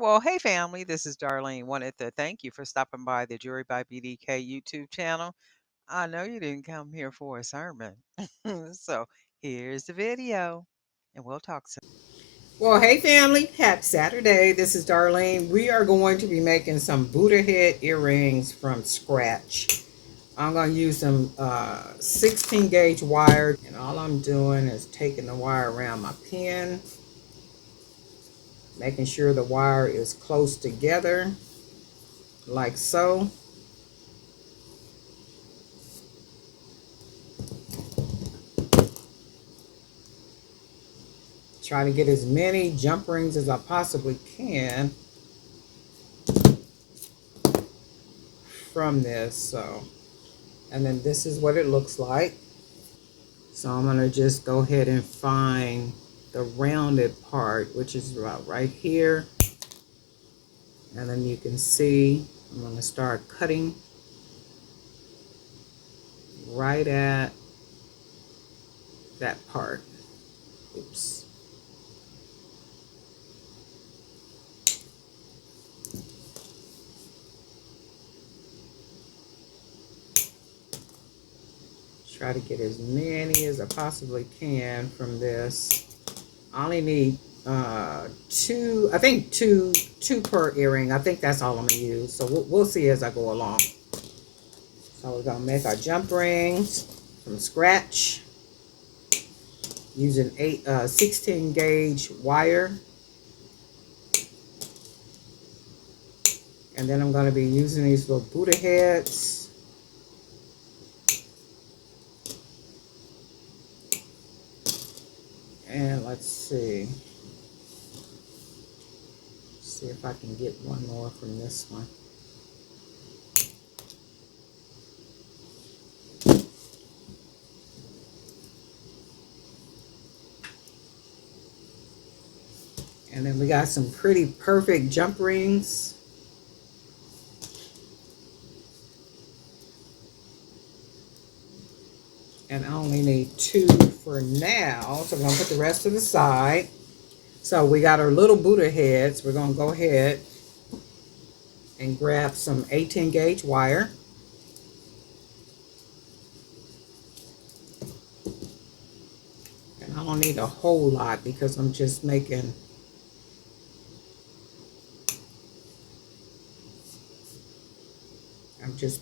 Well, hey family, this is Darlene. Wanted to thank you for stopping by the Jury by BDK YouTube channel. I know you didn't come here for a sermon. So here's the video, and we'll talk soon. Well, hey family, happy Saturday. This is Darlene. We are going to be making some Buddha head earrings from scratch. I'm going to use some 16 gauge wire, and all I'm doing is taking the wire around my pin, making sure the wire is close together, like so. Try to get as many jump rings as I possibly can from this. And then this is what it looks like. So I'm going to just go ahead and find the rounded part, which is about right here. And then you can see I'm going to start cutting right at that part. Oops. Try to get as many as I possibly can from this. I only need two, I think two per earring. I think that's all I'm going to use. So we'll see as I go along. So we're going to make our jump rings from scratch using 16 gauge wire. And then I'm going to be using these little Buddha heads. And let's see if I can get one more from this one. And then we got some pretty perfect jump rings. And I only need two for now. So I'm going to put the rest to the side. So we got our little Buddha heads. We're going to go ahead and grab some 18 gauge wire. And I don't need a whole lot because I'm just making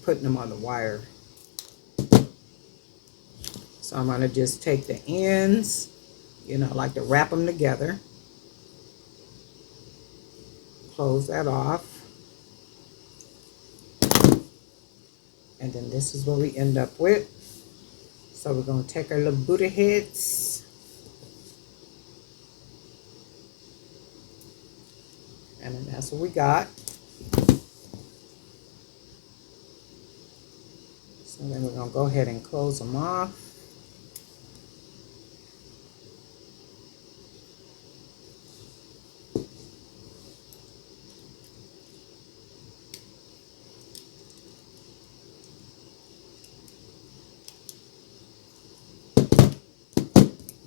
putting them on the wire. So I'm going to just take the ends, like to wrap them together. Close that off. And then this is what we end up with. So we're going to take our little Buddha heads. And then that's what we got. So then we're going to go ahead and close them off.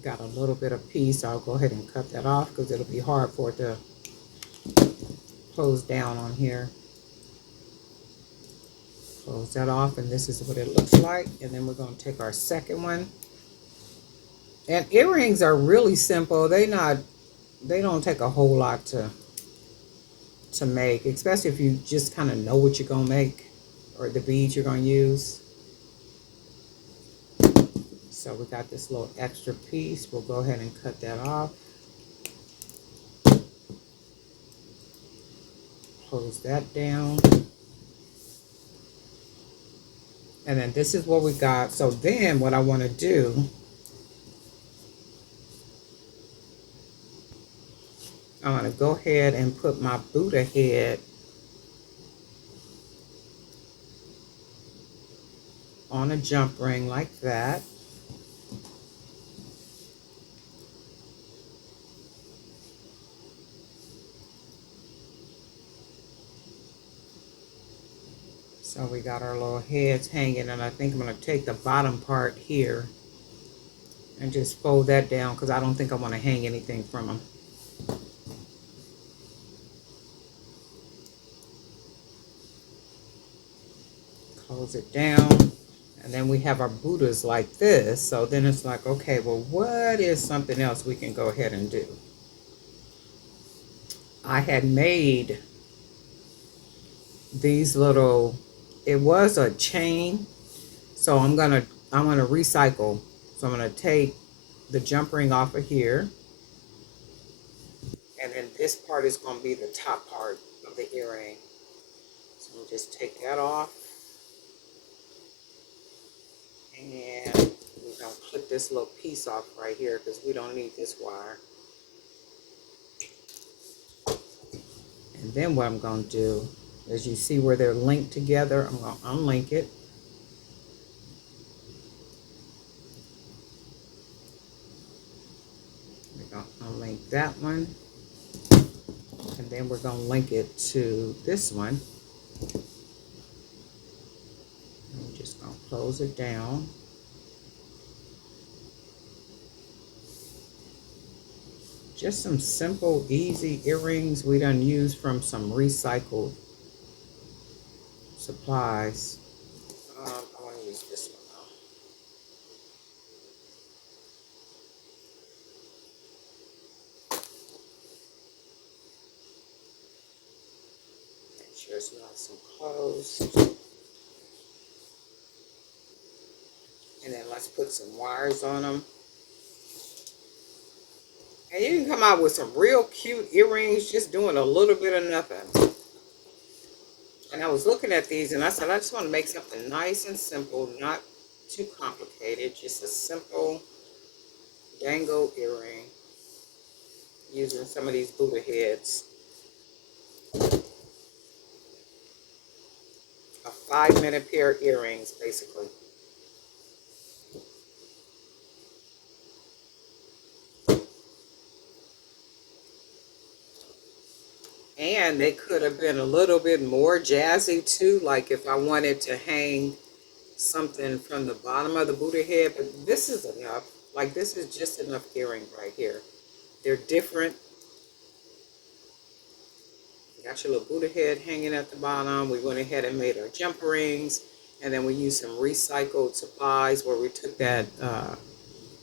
Got a little bit of piece. I'll go ahead and cut that off because it'll be hard for it to close down on here. Close that off, and this is what it looks like. And then we're going to take our second one. And earrings are really simple. They don't take a whole lot to make, especially if you just kind of know what you're going to make or the beads you're going to use. So we got this little extra piece. We'll go ahead and cut that off. Close that down. And then this is what we got. So then what I want to do, I'm going to go ahead and put my Buddha head on a jump ring like that. So we got our little heads hanging, and I think I'm going to take the bottom part here and just fold that down because I don't think I want to hang anything from them. Close it down. And then we have our Buddhas like this. So then it's like, okay, well, what is something else we can go ahead and do? I had made these little, it was a chain. So I'm gonna recycle. So I'm gonna take the jump ring off of here. And then this part is gonna be the top part of the earring. So we'll just take that off. And we're gonna clip this little piece off right here because we don't need this wire. And then what I'm gonna do is, you see where they're linked together, I'm gonna unlink it. We're gonna unlink that one. And then we're gonna link it to this one. I'm just gonna close it down. Just some simple, easy earrings we done used from some recycled supplies. I want to use this one though. Make sure it's nice and closed. And then let's put some wires on them. And you can come out with some real cute earrings just doing a little bit of nothing. And I was looking at these and I said, I just want to make something nice and simple, not too complicated, just a simple dangle earring using some of these Buddha heads. A 5-minute pair of earrings, basically. And they could have been a little bit more jazzy too, like if I wanted to hang something from the bottom of the Buddha head, but this is enough. Like this is just enough earring right here. They're different. You got your little Buddha head hanging at the bottom. We went ahead and made our jump rings, and then we used some recycled supplies where we took that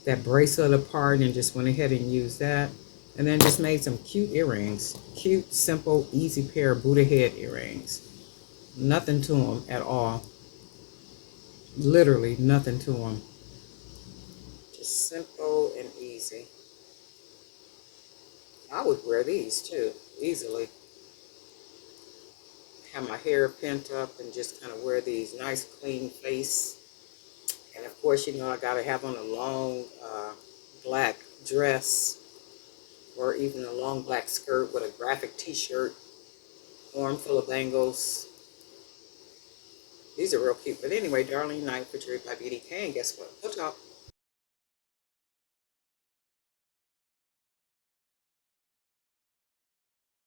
that bracelet apart and just went ahead and used that. And then just made some cute earrings. Cute, simple, easy pair of Buddha head earrings. Nothing to them at all. Literally nothing to them. Just simple and easy. I would wear these too, easily. Have my hair pent up and just kind of wear these nice clean face. And of course, you know, I gotta have on a long black dress or even a long black skirt with a graphic t-shirt, arm full of bangles. These are real cute. But anyway, Darlene Knight for Jewelry by BDK. And guess what? We'll talk.